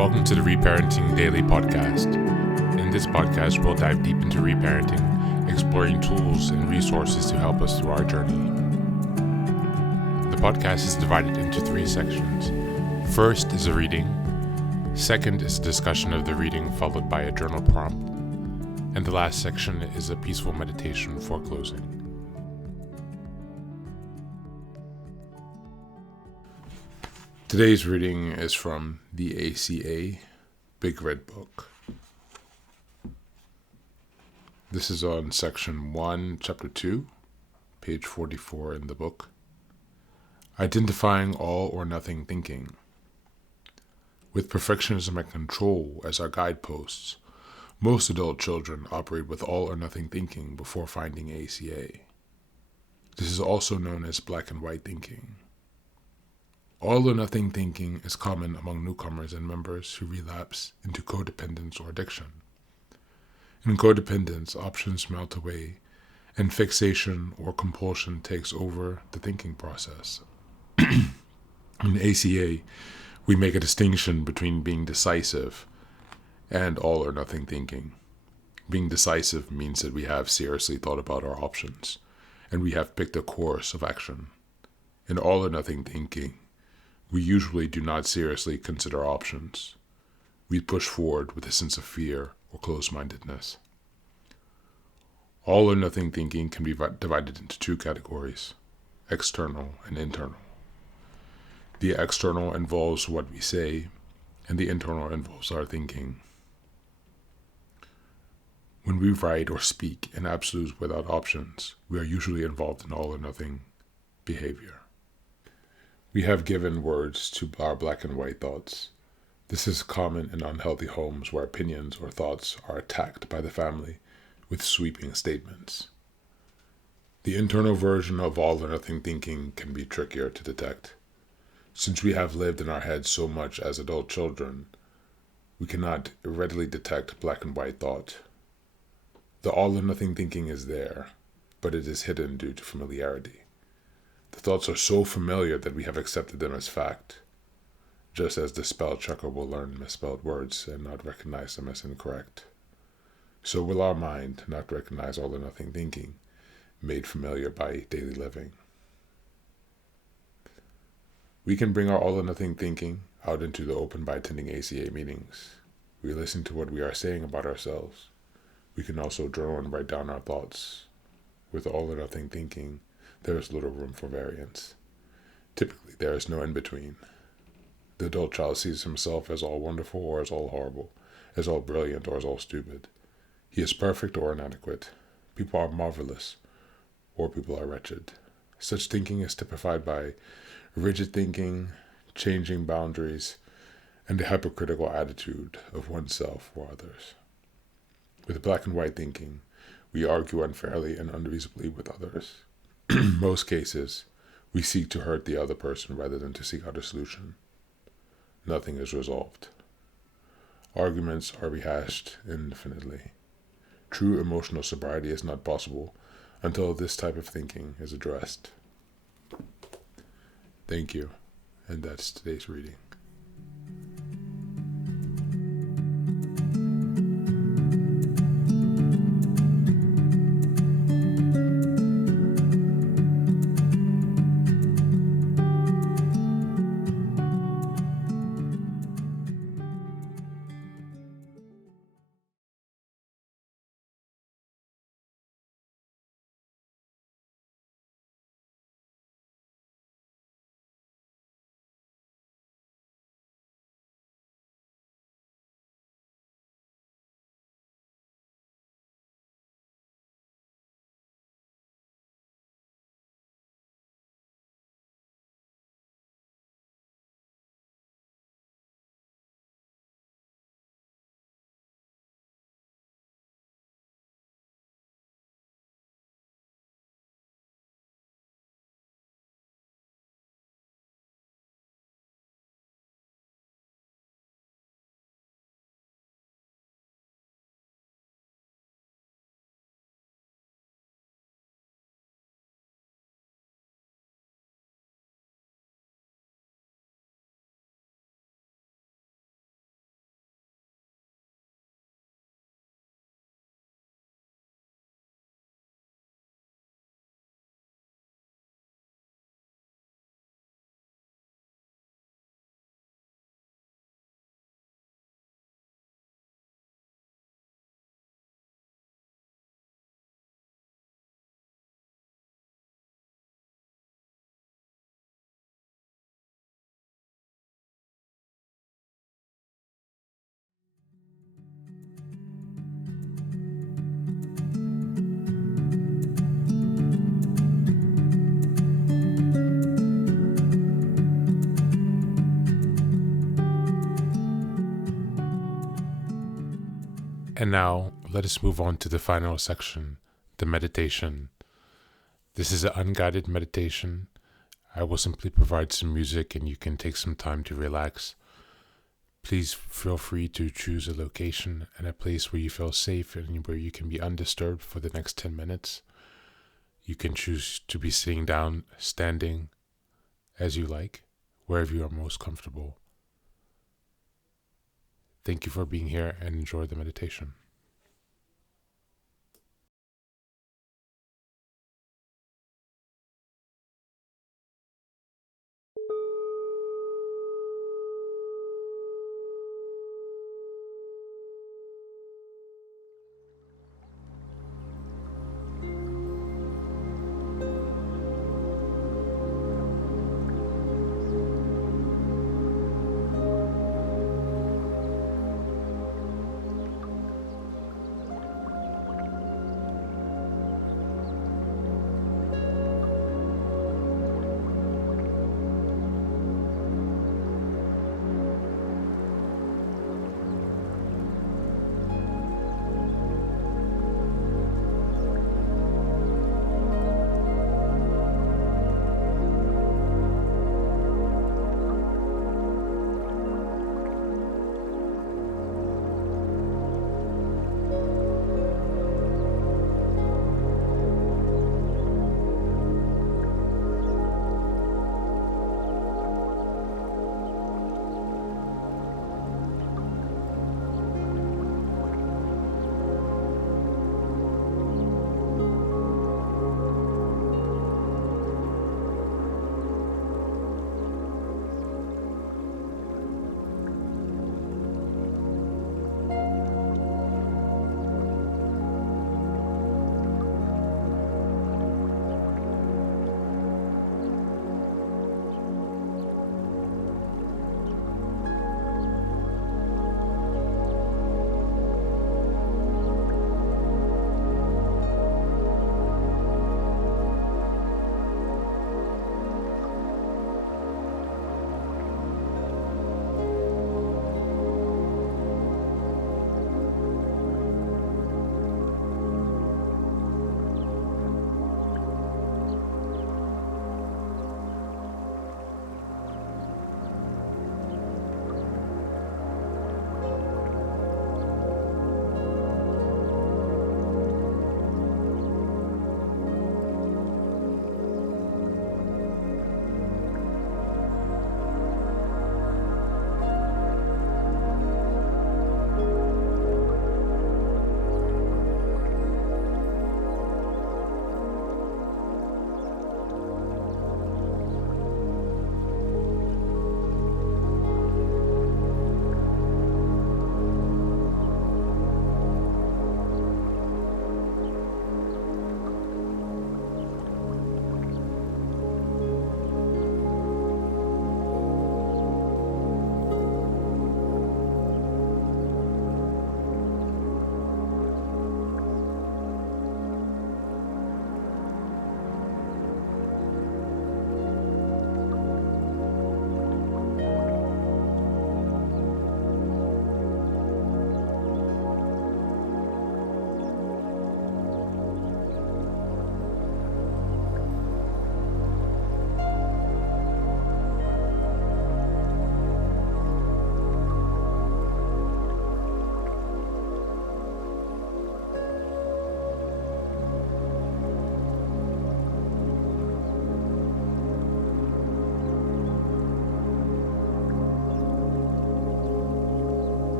Welcome to the Reparenting Daily podcast. In this podcast, we'll dive deep into reparenting, exploring tools and resources to help us through our journey. The podcast is divided into 3 sections. First is a reading. Second is a discussion of the reading followed by a journal prompt. And the last section is a peaceful meditation for closing. Today's reading is from the ACA Big Red Book. This is on section 1, chapter 2, page 44 in the book. Identifying all or nothing thinking. With perfectionism and control as our guideposts, most adult children operate with all or nothing thinking before finding ACA. This is also known as black and white thinking. All or nothing thinking is common among newcomers and members who relapse into codependence or addiction. In codependence, options melt away, and fixation or compulsion takes over the thinking process. In ACA, we make a distinction between being decisive and all or nothing thinking. Being decisive means that we have seriously thought about our options, and we have picked a course of action. In all or nothing thinking, we usually do not seriously consider options. We push forward with a sense of fear or closed-mindedness. All or nothing thinking can be divided into 2 categories, external and internal. The external involves what we say, and the internal involves our thinking. When we write or speak in absolutes without options, we are usually involved in all or nothing behavior. We have given words to our black and white thoughts. This is common in unhealthy homes where opinions or thoughts are attacked by the family with sweeping statements. The internal version of all or nothing thinking can be trickier to detect. Since we have lived in our heads so much as adult children, we cannot readily detect black and white thought. The all or nothing thinking is there, but it is hidden due to familiarity. The thoughts are so familiar that we have accepted them as fact, just as the spell checker will learn misspelled words and not recognize them as incorrect. So will our mind not recognize all or nothing thinking, made familiar by daily living. We can bring our all or nothing thinking out into the open by attending ACA meetings. We listen to what we are saying about ourselves. We can also journal and write down our thoughts. With all or nothing thinking, there is little room for variance. Typically, there is no in-between. The adult child sees himself as all wonderful or as all horrible, as all brilliant or as all stupid. He is perfect or inadequate. People are marvelous, or people are wretched. Such thinking is typified by rigid thinking, changing boundaries, and a hypocritical attitude of oneself or others. With black and white thinking, we argue unfairly and unreasonably with others. In most cases, we seek to hurt the other person rather than to seek out a solution. Nothing is resolved. Arguments are rehashed infinitely. True emotional sobriety is not possible until this type of thinking is addressed. Thank you, and that's today's reading. And now, let us move on to the final section, the meditation. This is an unguided meditation. I will simply provide some music and you can take some time to relax. Please feel free to choose a location and a place where you feel safe and where you can be undisturbed for the next 10 minutes. You can choose to be sitting down, standing, as you like, wherever you are most comfortable. Thank you for being here and enjoy the meditation.